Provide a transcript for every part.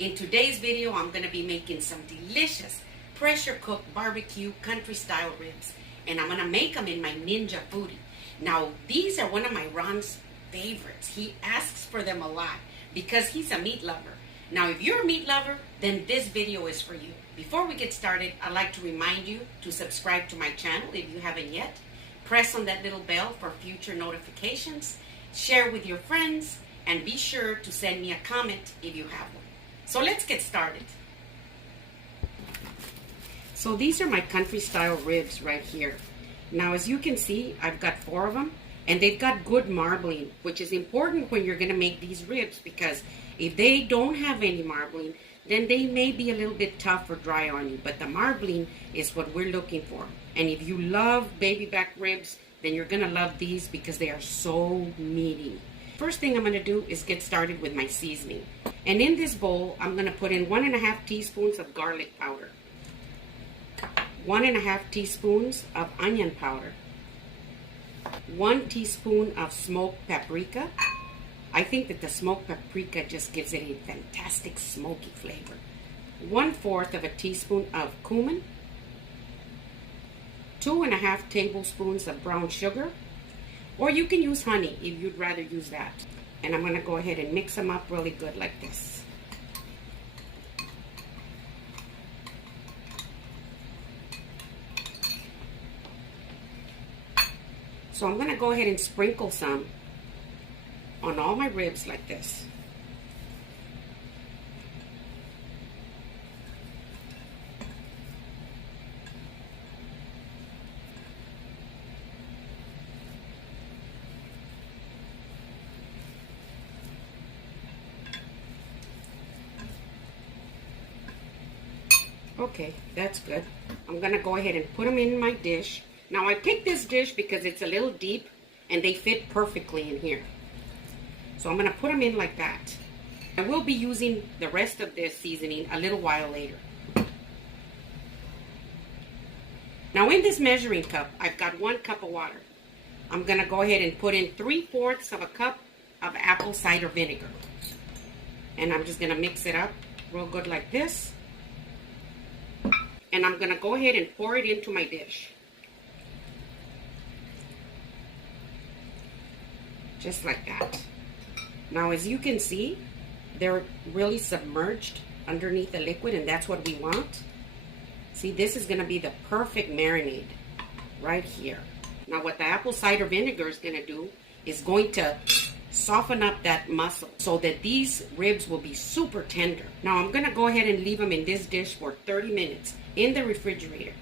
In today's video, I'm going to be making some delicious pressure-cooked barbecue country-style ribs. And I'm going to make them in my Ninja Foodi. Now, these are one of my Ron's favorites. He asks for them a lot because he's a meat lover. Now, if you're a meat lover, then this video is for you. Before we get started, I'd like to remind you to subscribe to my channel if you haven't yet. Press on that little bell for future notifications. Share with your friends. And be sure to send me a comment if you have one. So let's get started. So these are my country style ribs right here. Now as you can see, I've got 4 of them. And they've got good marbling, which is important when you're going to make these ribs. Because if they don't have any marbling, then they may be a little bit tough or dry on you. But the marbling is what we're looking for. And if you love baby back ribs, then you're going to love these because they are so meaty. First thing I'm going to do is get started with my seasoning. And in this bowl, I'm going to put in 1.5 teaspoons of garlic powder, 1.5 teaspoons of onion powder, 1 teaspoon of smoked paprika. I think that the smoked paprika just gives it a fantastic smoky flavor. 1/4 of a teaspoon of cumin, 2.5 tablespoons of brown sugar, or you can use honey if you'd rather use that. And I'm going to go ahead and mix them up really good like this. So I'm going to go ahead and sprinkle some on all my ribs like this. Okay, that's good. I'm going to go ahead and put them in my dish. Now I picked this dish because it's a little deep and they fit perfectly in here. So I'm going to put them in like that. I will be using the rest of this seasoning a little while later. Now in this measuring cup, I've got 1 cup of water. I'm going to go ahead and put in 3/4 of a cup of apple cider vinegar. And I'm just going to mix it up real good like this. And I'm going to go ahead and pour it into my dish. Just like that. Now as you can see, they're really submerged underneath the liquid, and that's what we want. See, this is going to be the perfect marinade right here. Now what the apple cider vinegar is going to do is going to soften up that muscle so that these ribs will be super tender. Now I'm going to go ahead and leave them in this dish for 30 minutes in the refrigerator.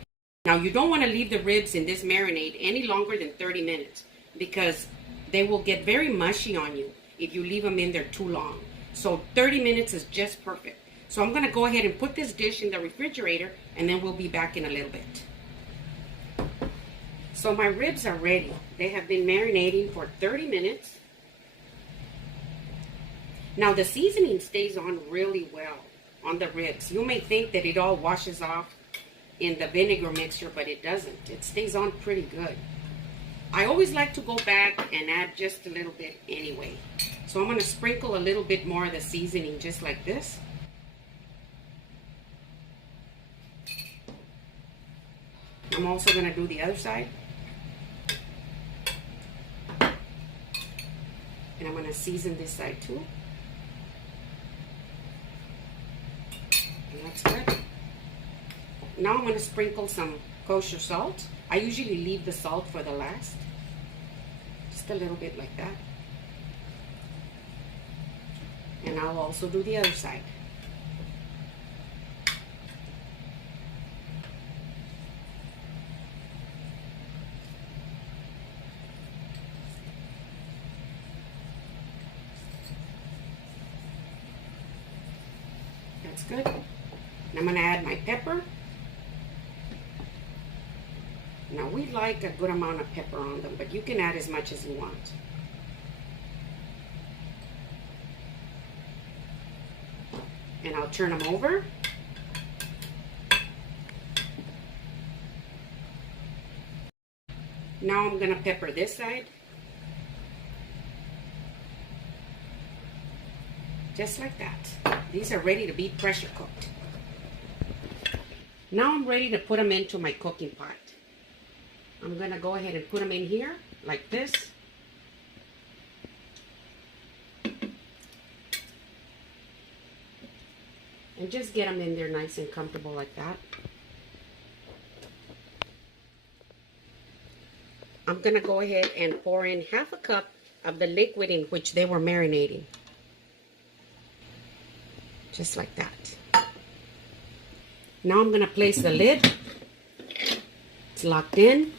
Now you don't want to leave the ribs in this marinade any longer than 30 minutes because they will get very mushy on you if you leave them in there too long. So 30 minutes is just perfect. So I'm going to go ahead and put this dish in the refrigerator and then we'll be back in a little bit. So my ribs are ready. They have been marinating for 30 minutes. Now the seasoning stays on really well on the ribs. You may think that it all washes off in the vinegar mixture, but it doesn't. It stays on pretty good. I always like to go back and add just a little bit anyway. So I'm going to sprinkle a little bit more of the seasoning just like this. I'm also going to do the other side. And I'm going to season this side too. And that's good. Now I'm going to sprinkle some kosher salt. I usually leave the salt for the last. Just a little bit like that. And I'll also do the other side. That's good. And I'm going to add my pepper. Now we like a good amount of pepper on them, but you can add as much as you want. And I'll turn them over. Now I'm going to pepper this side. Just like that. These are ready to be pressure cooked. Now I'm ready to put them into my cooking pot. I'm going to go ahead and put them in here like this. And just get them in there nice and comfortable like that. I'm going to go ahead and pour in half a cup of the liquid in which they were marinating. Just like that. Now I'm going to place the lid. It's locked in.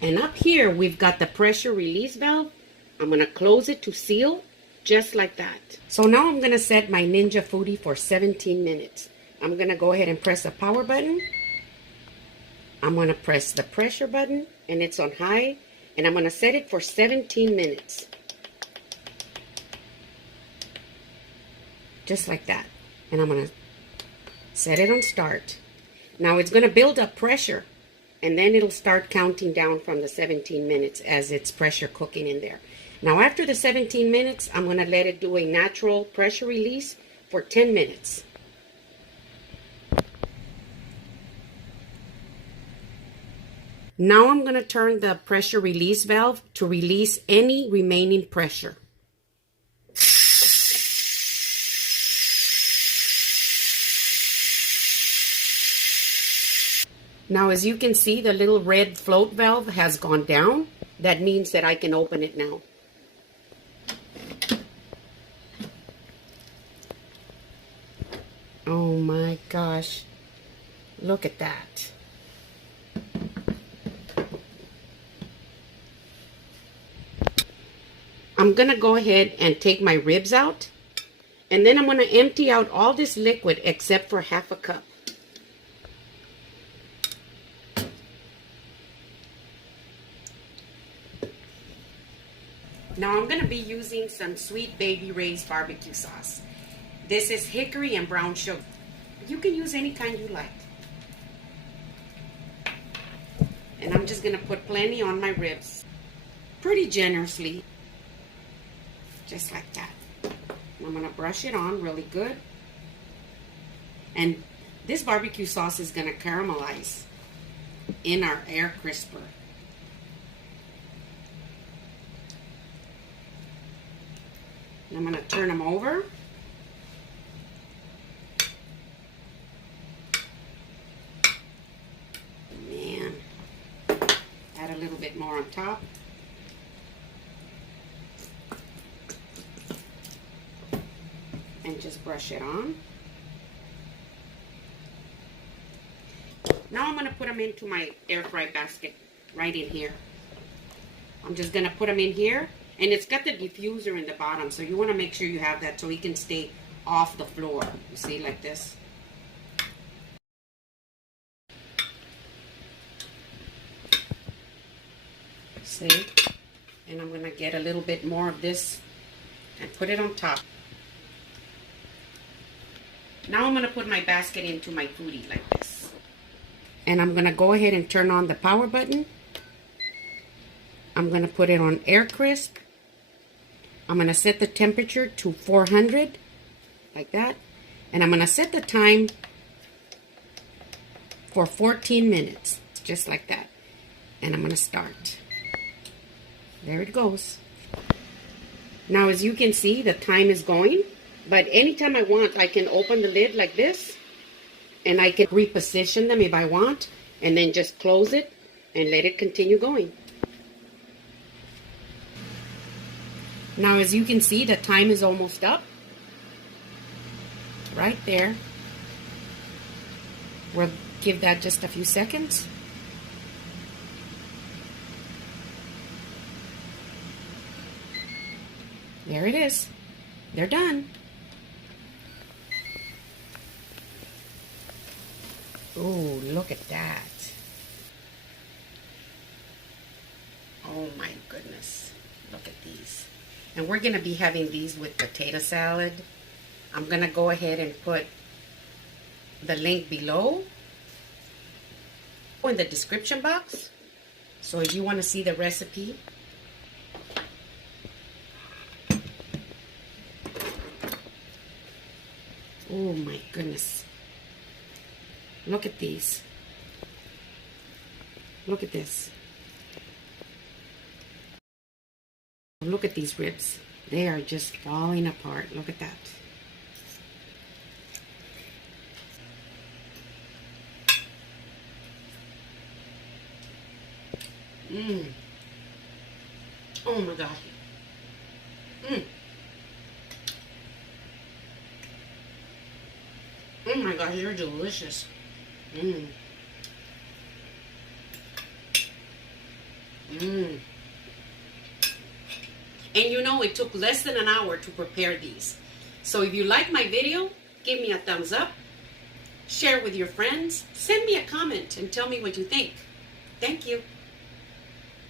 And up here we've got the pressure release valve. I'm going to close it to seal. Just like that. So now I'm going to set my Ninja Foodi for 17 minutes. I'm going to go ahead and press the power button. I'm going to press the pressure button and it's on high. And I'm going to set it for 17 minutes. Just like that. And I'm going to set it on start. Now it's going to build up pressure. And then it'll start counting down from the 17 minutes as it's pressure cooking in there. Now after the 17 minutes, I'm going to let it do a natural pressure release for 10 minutes. Now I'm going to turn the pressure release valve to release any remaining pressure. Now as you can see, the little red float valve has gone down. That means that I can open it now. Oh my gosh, look at that. I'm going to go ahead and take my ribs out, and then I'm going to empty out all this liquid except for half a cup. Now I'm going to be using some Sweet Baby Ray's barbecue sauce. This is hickory and brown sugar. You can use any kind you like. And I'm just going to put plenty on my ribs. Pretty generously. Just like that. I'm going to brush it on really good. And this barbecue sauce is going to caramelize in our air crisper. And I'm going to turn them over. Man, add a little bit more on top. And just brush it on. Now I'm going to put them into my air fry basket right in here. I'm just going to put them in here. And it's got the diffuser in the bottom, so you want to make sure you have that so it can stay off the floor. You see, like this. See? And I'm going to get a little bit more of this and put it on top. Now I'm going to put my basket into my foodie like this. And I'm going to go ahead and turn on the power button. I'm going to put it on air crisp. I'm going to set the temperature to 400, like that. And I'm going to set the time for 14 minutes, just like that. And I'm going to start. There it goes. Now, as you can see, the time is going. But anytime I want, I can open the lid like this. And I can reposition them if I want. And then just close it and let it continue going. Now, as you can see, the time is almost up. Right there. We'll give that just a few seconds. There it is. They're done. Oh, look at that. Oh my goodness. Look at these. And we're going to be having these with potato salad. I'm going to go ahead and put the link below in the description box. So if you want to see the recipe. Oh my goodness. Look at these. Look at this. Look at these ribs. They are just falling apart. Look at that. Mmm. Oh my gosh. Mmm. Oh my gosh, they're delicious. Mmm. Mmm. And you know, it took less than an hour to prepare these. So if you like my video, give me a thumbs up, share with your friends, send me a comment and tell me what you think. Thank you.